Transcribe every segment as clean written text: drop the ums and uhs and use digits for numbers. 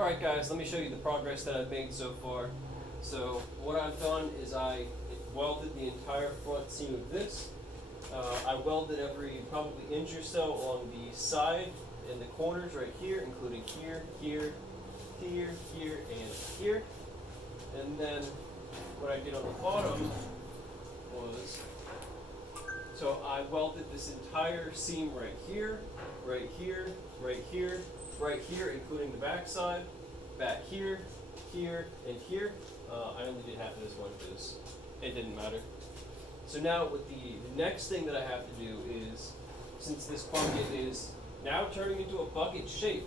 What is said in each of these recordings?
Alright guys, let me show you the progress that I've made so far. So what I've done is I welded the entire front seam of this. I welded every probably inch or so on the side and the corners right here, including here, here, here, here, and here. And then what I did on the bottom was, so I welded this entire seam right here, right here, right here, right here, including the back side, back here, here, and here. I only did half of this one because it didn't matter. So now with the next thing that I have to do is, since this bucket is now turning into a bucket shape,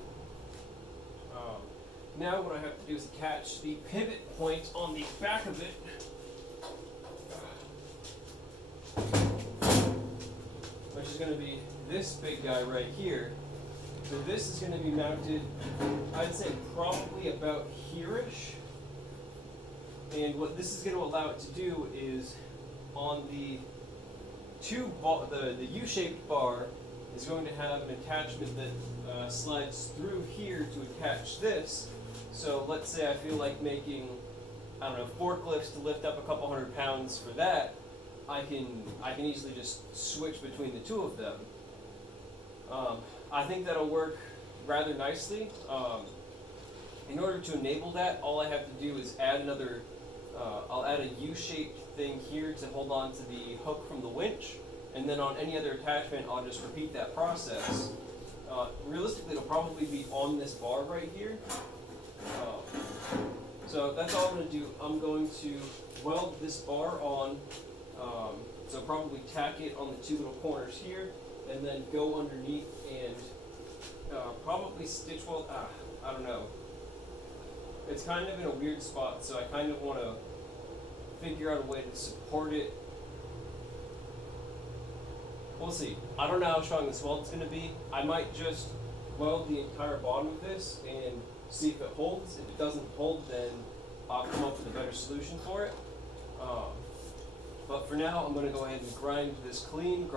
now what I have to do is attach the pivot point on the back of it. Which is going to be this big guy right here. So this is going to be mounted, I'd say probably about here-ish. And what this is going to allow it to do is, on the the U-shaped bar is going to have an attachment that slides through here to attach this. So let's say I feel like making, I don't know, forklifts to lift up a couple 100 pounds for that. I can easily just switch between the two of them. I think that'll work rather nicely. In order to enable that, all I have to do is add another, I'll add a U-shaped thing here to hold on to the hook from the winch, and then on any other attachment, I'll just repeat that process. Realistically, it'll probably be on this bar right here. So that's all I'm going to do. I'm going to weld this bar on, so probably tack it on the two little corners here, and then go underneath and probably stitch weld. I don't know. It's kind of in a weird spot, so I kind of want to figure out a way to support it. We'll see. I don't know how strong this weld's going to be. I might just weld the entire bottom of this and see if it holds. If it doesn't hold, then I'll come up with a better solution for it. But for now, I'm going to go ahead and grind this clean.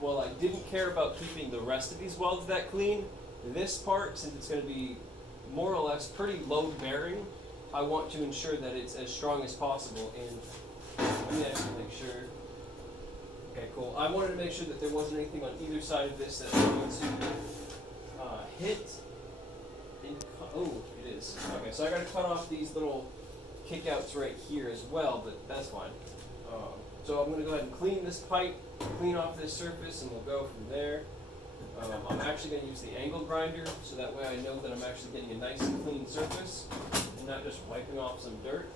While I didn't care about keeping the rest of these welds that clean, this part, since it's going to be more or less pretty load bearing, I want to ensure that it's as strong as possible. And let me actually make sure. Okay, cool. I wanted to make sure that there wasn't anything on either side of this that was going to hit. Oh, it is. Okay, so I got to cut off these little kickouts right here as well, but that's fine. So I'm going to go ahead and clean this pipe, clean off this surface, and we'll go from there. I'm actually going to use the angle grinder, so that way I know that I'm actually getting a nice and clean surface, and not just wiping off some dirt.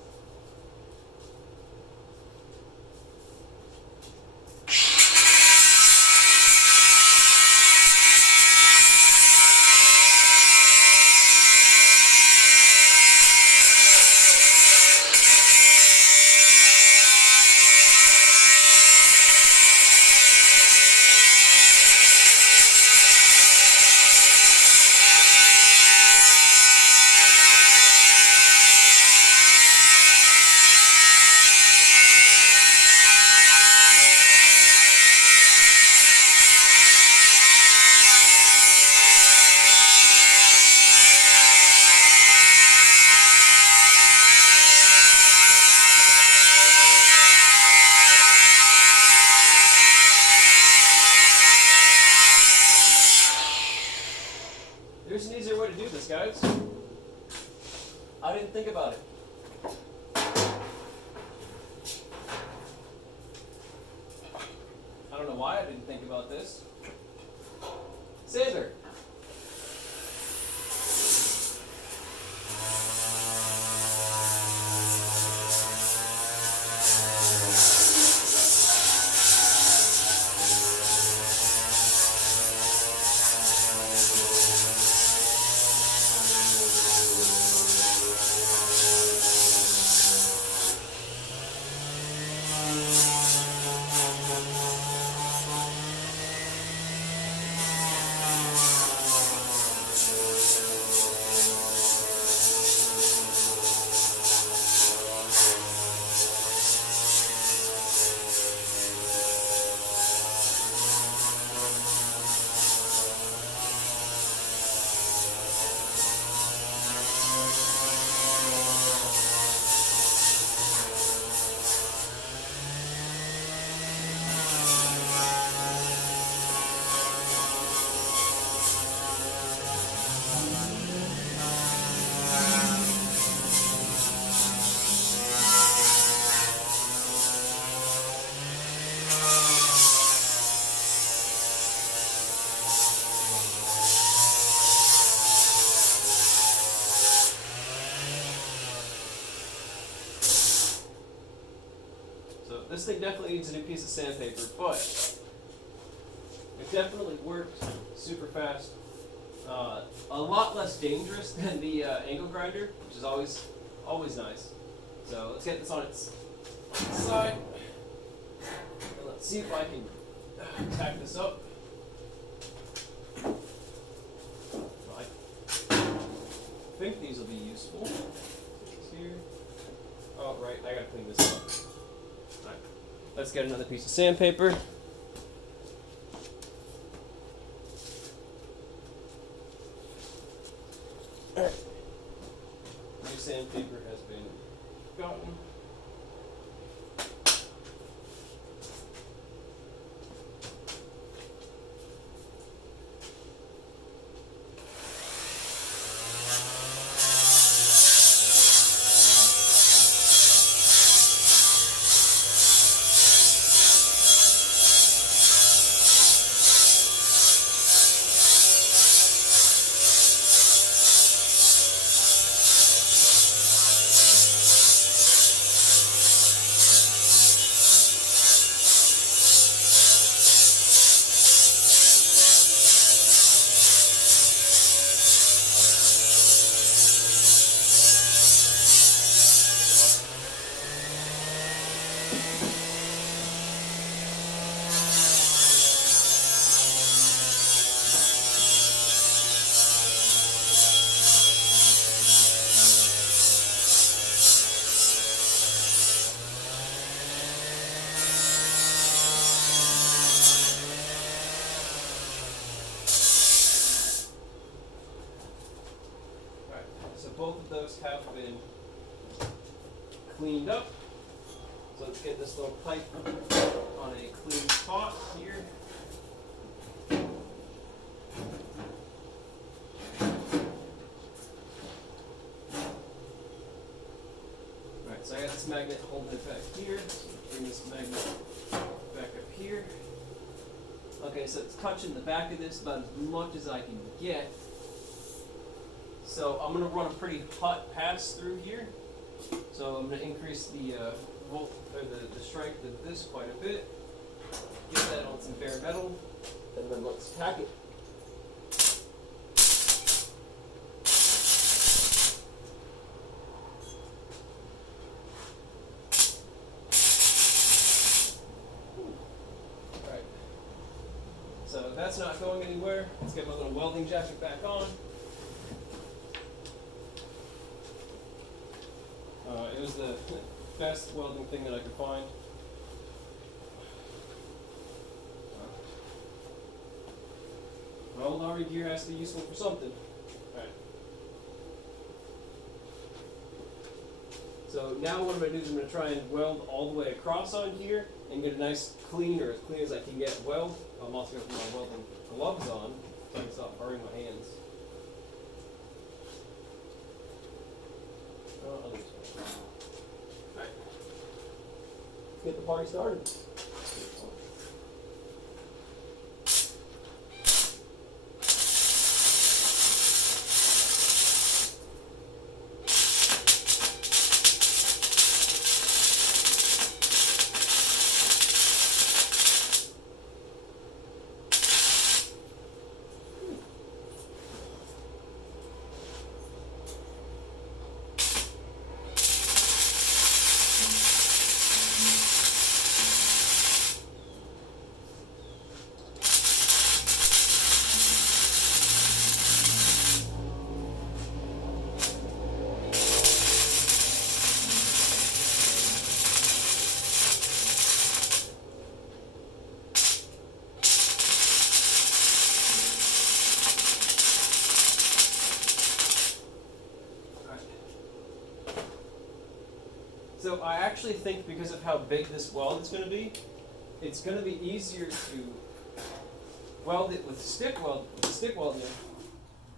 There's an easier way to do this, guys. I didn't think about it. I don't know why I didn't think about this. Scissor. this thing definitely needs a new piece of sandpaper, but it definitely worked super fast. A lot less dangerous than the angle grinder, which is always nice. So let's get this on its side. And let's see if I can tack this up. I think these will be useful. Here. Oh, right, I gotta clean this up. Alright, let's get another piece of sandpaper. Alright. New sandpaper has been gotten. Both of those have been cleaned up. So let's get this little pipe on a clean spot here. Alright, so I got this magnet holding it back here. So bring this magnet back up here. Okay, so it's touching the back of this about as much as I can get. So I'm going to run a pretty hot pass through here. So I'm going to increase the volt or the strength of this quite a bit. Get that on some bare metal, and then let's tack it. Alright. So that's not going anywhere. Let's get my little welding jacket back on. It was the best welding thing that I could find. Well, army gear has to be useful for something. Alright. So now what I'm going to do is I'm going to try and weld all the way across on here and get a nice clean, or as clean as I can get, weld. I'm also going to put my welding gloves on so I can stop burning my hands. Alright. Let's get the party started. So I actually think because of how big this weld is going to be, it's going to be easier to weld it with stick welder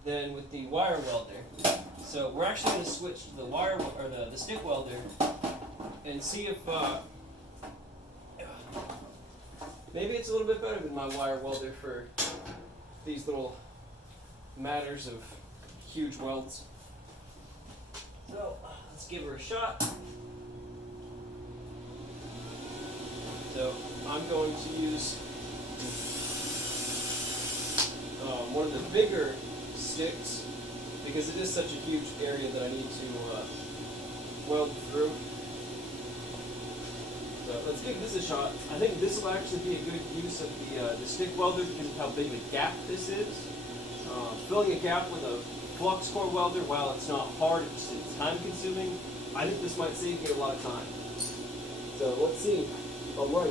than with the wire welder. So we're actually going to switch to the wire or the stick welder and see if maybe it's a little bit better than my wire welder for these little matters of huge welds. So let's give her a shot. So I'm going to use one of the bigger sticks because it is such a huge area that I need to weld through. So let's give this a shot. I think this will actually be a good use of the stick welder because of how big a gap this is. Filling a gap with a flux core welder, while it's not hard, it's time consuming, I think this might save me a lot of time. So let's see if I'm right.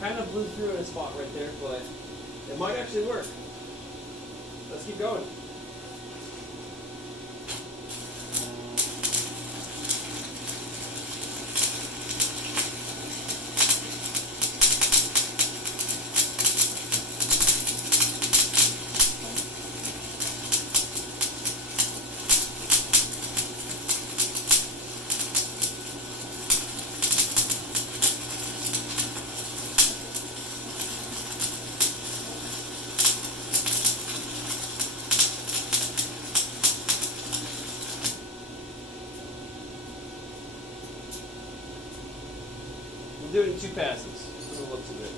Kind of blew through in a spot right there, but it might actually work. Let's keep going. We'll do it in 2 passes, just for the looks of it.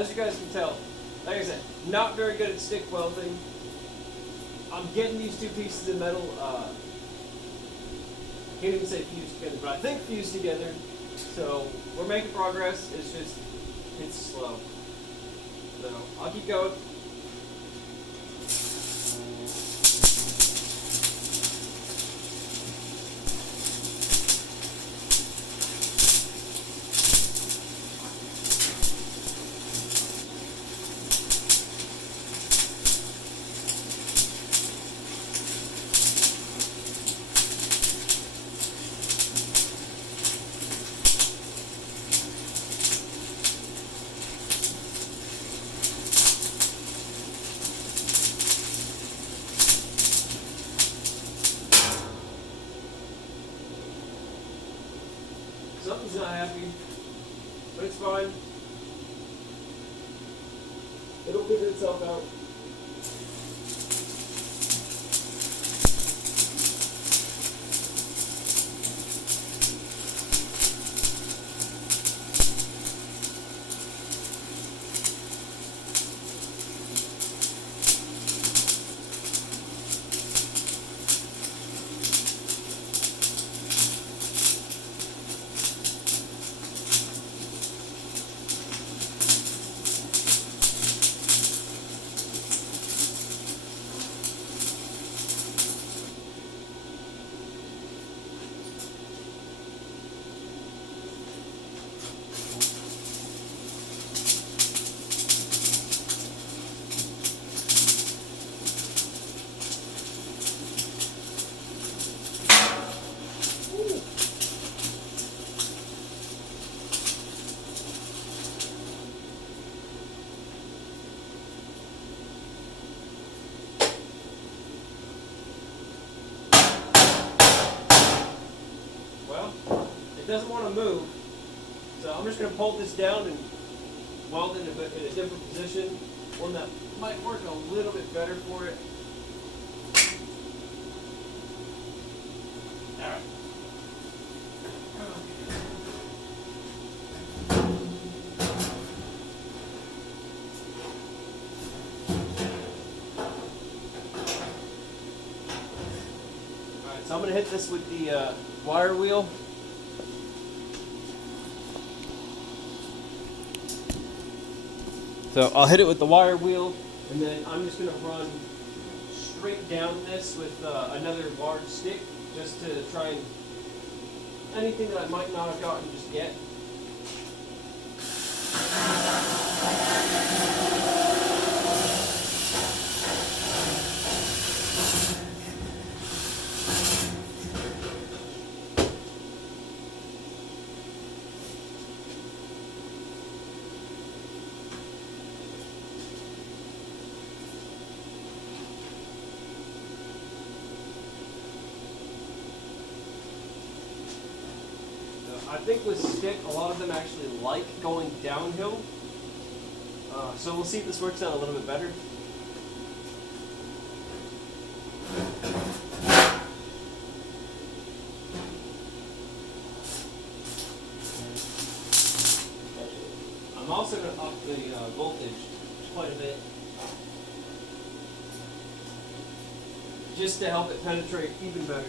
as you guys can tell, like I said, not very good at stick welding. I'm getting these two pieces of metal, can't even say fused together, but I think fused together. So we're making progress. It's slow. So I'll keep going. Something's not happy, but it's fine. It'll figure itself out. It doesn't want to move, so I'm just going to pull this down and weld it in a different position, one that might work a little bit better for it. Alright. Alright, so I'm going to hit this with the wire wheel. So I'll hit it with the wire wheel, and then I'm just going to run straight down this with another large stick, just to try and anything that I might not have gotten just yet. I think with stick, a lot of them actually like going downhill. So we'll see if this works out a little bit better. I'm also going to up the voltage quite a bit, just to help it penetrate even better.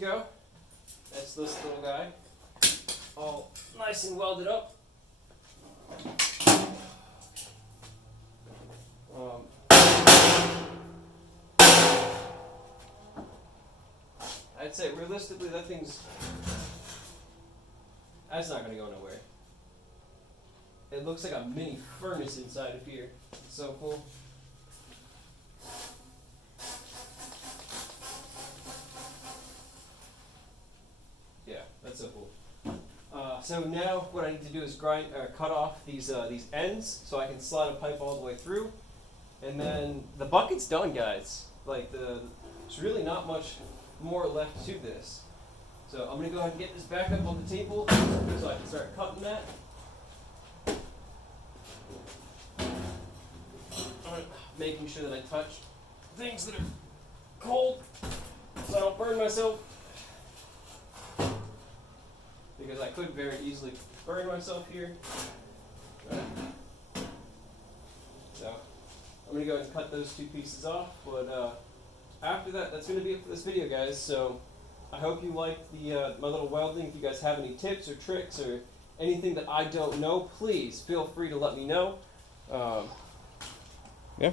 go. That's this little guy, all nice and welded up. I'd say realistically that's not going to go nowhere. It looks like a mini furnace inside of here. It's so cool. Yeah, that's so cool. So now what I need to do is cut off these ends so I can slide a pipe all the way through, and then the bucket's done, guys. Like there's really not much more left to this. So I'm gonna go ahead and get this back up on the table so I can start cutting that. Making sure that I touch things that are cold so I don't burn myself. Because I could very easily burn myself here. So I'm gonna go ahead and cut those two pieces off, but after that, that's gonna be it for this video, guys. So I hope you liked my little welding. If you guys have any tips or tricks or anything that I don't know, please feel free to let me know. Yeah.